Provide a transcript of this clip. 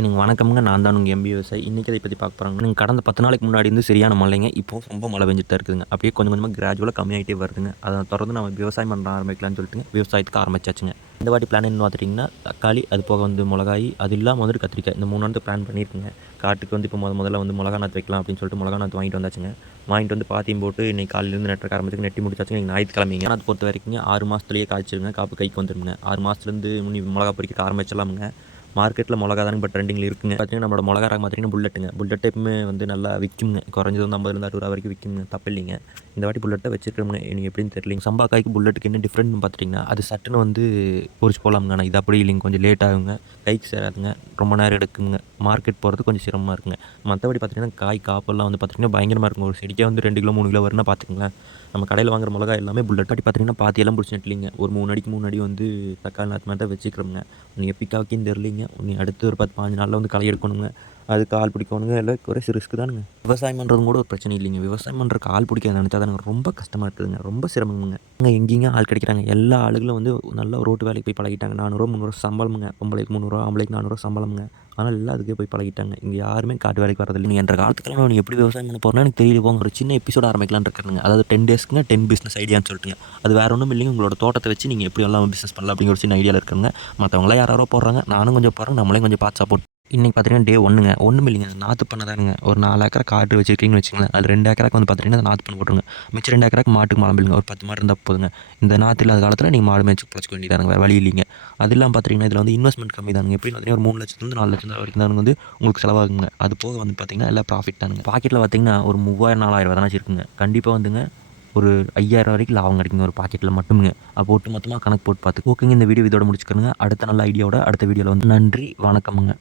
எனக்கு வணக்கம்ங்க. நான் தான் உங்க எம்பி விவசாயி. இன்னைக்கு இதை பத்தி பார்க்க போறோங்க. கடந்த 10 நாளைக்கு முன்னாடி இருந்து சரியான மழைங்க. இப்போ ரொம்ப மழை பெஞ்சுட்டு தான் இருக்குதுங்க. அப்படியே கொஞ்சம் கொஞ்சமா கிராஜுவலா கம்மியாயிட்டே வருதுங்க. அத தொடர்ந்து நம்ம விவசாயம் பண்ண ஆரம்பிக்கலாம்னு சொல்லிட்டுங்க விவசாயத்துக்கு ஆரம்பிச்சாச்சுங்க. இந்த வாட்டி பிளான் என்னன்னு பார்த்துட்டிங்கன்னா, தக்காளி, அது போக வந்து மிளகாய், அது இல்லாம வந்துட்டு கத்திரிக்காய். இந்த 3 வந்து பிளான் பண்ணியிருக்கேங்க. காட்டுக்கு வந்து இப்போ முதல்ல வந்து மிளகா நாத்து வைக்கலாம் அப்படின்னு சொல்லிட்டு மிளகா நாத்து வாங்கிட்டு வந்தாச்சுங்க. வாங்கிட்டு வந்து பாத்தியும் போட்டு இன்னைக்கு காலையிலேருந்து நட்டுறக்க ஆரம்பிச்சு நெட்டி முடிச்சாச்சுங்க. இன்னைக்கு ஞாயித்துக்கிழமைங்க. நாத்து பொறுத்த வரைக்குங்க 6 மாசத்துலயே காய்ச்சிருங்க. காப்பு கைக்கு வந்துருங்க. 6 மாசத்துலேருந்து மிளகா பறிக்க ஆரம்பிச்சிடலாமுங்க. மார்க்கெட்டில் மிளகா தாங்க இப்போ ட்ரெண்டிங்கில் இருக்குங்க. பார்த்தீங்கன்னா நம்மளோட மிளகா ரகம் பார்த்தீங்கன்னா புல்லட்டுங்க. புல்லட் எப்பவுமே வந்து நல்லா விற்குங்க. குறைஞ்சது வந்து 50 60 ரூபா வரைக்கும் விற்குங்க. தப்பில்லைங்க. இந்த வாட்டி புல்லட்டை வச்சிருக்கோம்ங்க. எனக்கு எப்படின்னு தெரியலைங்க. சம்பா காய்க்கு புல்லட்டுக்கு என்ன டிஃப்ரெண்ட்னு பார்த்துட்டிங்கன்னா, அது சட்டுன்னு வந்து பொரிச்சு போடலாமுங்க. ஆனால் இது அப்படி இல்லைங்க. கொஞ்சம் லேட் ஆகுங்க. கைக்கு சேராதுங்க. ரொம்ப நேரம் எடுக்குங்க. மார்க்கெட் போகிறது கொஞ்சம் சிரமமாக இருக்குங்க. மற்றபடி பார்த்தீங்கன்னா காய் காப்பெல்லாம் வந்து பார்த்தீங்கன்னா பயங்கரமாக இருக்குங்க. ஒரு செடிக்கே வந்து 2 கிலோ 3 கிலோ வரும்னா பார்த்துக்கங்களேன். நம்ம கடையில் வாங்குற மிளகா எல்லாமே புல்லட். அப்படி பார்த்தீங்கன்னா பாத்தியெல்லாம் பிடிச்சி நெட்டலிங்க. ஒரு 3 அடிக்கு 3 அடி வந்து தக்காளி நாற்று மாதிரி தான் வச்சுக்கிறோமுங்க. நீ எப்பிக்கா வைக்கின்னு தெரிலிங்க. நீ அடுத்து ஒரு 10 15 நாளில் வந்து களை எடுக்கணுங்க. அதுக்கு ஆள் பிடிக்கணுங்க. எல்லாம் ஒரே ரிஸ்க் தானுங்க. விவசாயம் பண்ணுறதும் கூட ஒரு பிரச்சனை இல்லைங்க. விவசாயம் பண்ணுறக்கு ஆள் பிடிக்க நினச்சா தானுங்க ரொம்ப கஷ்டமாக இருக்குதுங்க. ரொம்ப சிரமமுங்க. எங்கேங்க ஆள் கிடைக்கிறாங்க. எல்லா ஆளுகளும் வந்து நல்ல ரோட்டு வேலைக்கு போய் பழகிட்டாங்க. 400 300 சம்பளமுங்க. பொம்பளைக்கு 300 ஆம்பளைக்கு 400 சம்பளமுங்க. ஆனால் எல்லாம் அதுக்கே போய் பழகிட்டாங்க. இங்கே யாருமே காட்டு வேலைக்கு வரதில்லை. நீ என்ற காலத்துக்குலாம் நீ எப்படி விவசாயம் பண்ண போறேன்னு எனக்கு தெரியல போங்க. ஒரு சின்ன எபிசோட் ஆரம்பிக்கலாம்னு இருக்கிறேங்க. அதாவது 10 டேஸ்க்குங்க 10 பிஸ்னஸ் ஐடியான்னு சொல்லிட்டுங்க. அது வேறு ஒன்றும் இல்லைங்க. உங்களோட தோட்டத்தை வச்சு நீங்கள் எப்படி எல்லாம் பிஸ்னஸ் பண்ணலாம் அப்படிங்கிற ஒரு சின்ன ஐடியாவில் இருக்குங்க. மற்றவங்களாம் யாரோ போடுறாங்க. நானும் கொஞ்சம் போடுறேன். நம்மளே கொஞ்சம் பார்த்து சப்போர்ட். இன்றைக்கி பார்த்தீங்கன்னா டே 1ங்க. ஒன்றும் இல்லைங்க. நாற்று பண்ண தானுங்க. ஒரு 4 ஏக்கரா காட்டு வச்சுருக்கீங்கன்னு வச்சுக்கங்களேன். அது 2 ஏக்கராக்கு வந்து பார்த்தீங்கன்னா அந்த நாற்று பண்ண போட்டுருங்க. மிச்சம் 2 ஏக்கராக்கு மாட்டுக்கு மழம்பிடுங்க. ஒரு 10 மாடு இருந்தால் போதுங்க. இந்த நாற்று இல்லாத காலத்தில் நீங்கள் மாடு மேய்ச்சி பிழைச்சிக்க வேண்டியதானுங்க. வேறு வழி இல்லைங்க. அது இல்லாமல் பார்த்தீங்கன்னா இதில் வந்து இன்வெஸ்ட்மெண்ட் கம்மி தானுங்க. எப்படின்னு பார்த்தீங்கன்னா ஒரு 3 லட்சத்துலேருந்து 4 லட்சம் வரைக்கும் தானுங்க வந்து உங்களுக்கு செலவாகுங்க. அது போக வந்து பார்த்தீங்கன்னா எல்லாம் ப்ராஃபிட் தானுங்க. பாக்கெட்டில் பார்த்தீங்கன்னா ஒரு 3000 4000 தானே இருக்குங்க. கண்டிப்பாக வந்துங்க ஒரு 5000 வரைக்கும் லாபம் கிடைக்குங்க ஒரு பாக்கெட்டில் மட்டுமே. அப்போ ஒட்டு மொத்தமாக கணக்கு போட்டு பார்த்து ஓகேங்க. இந்த வீடியோ இதோட முடிச்சுக்கிறேங்க. அடுத்த நல்ல ஐடியாவோட அடுத்த வீடியோவில் வந்து நன்றி வணக்கமுங்க.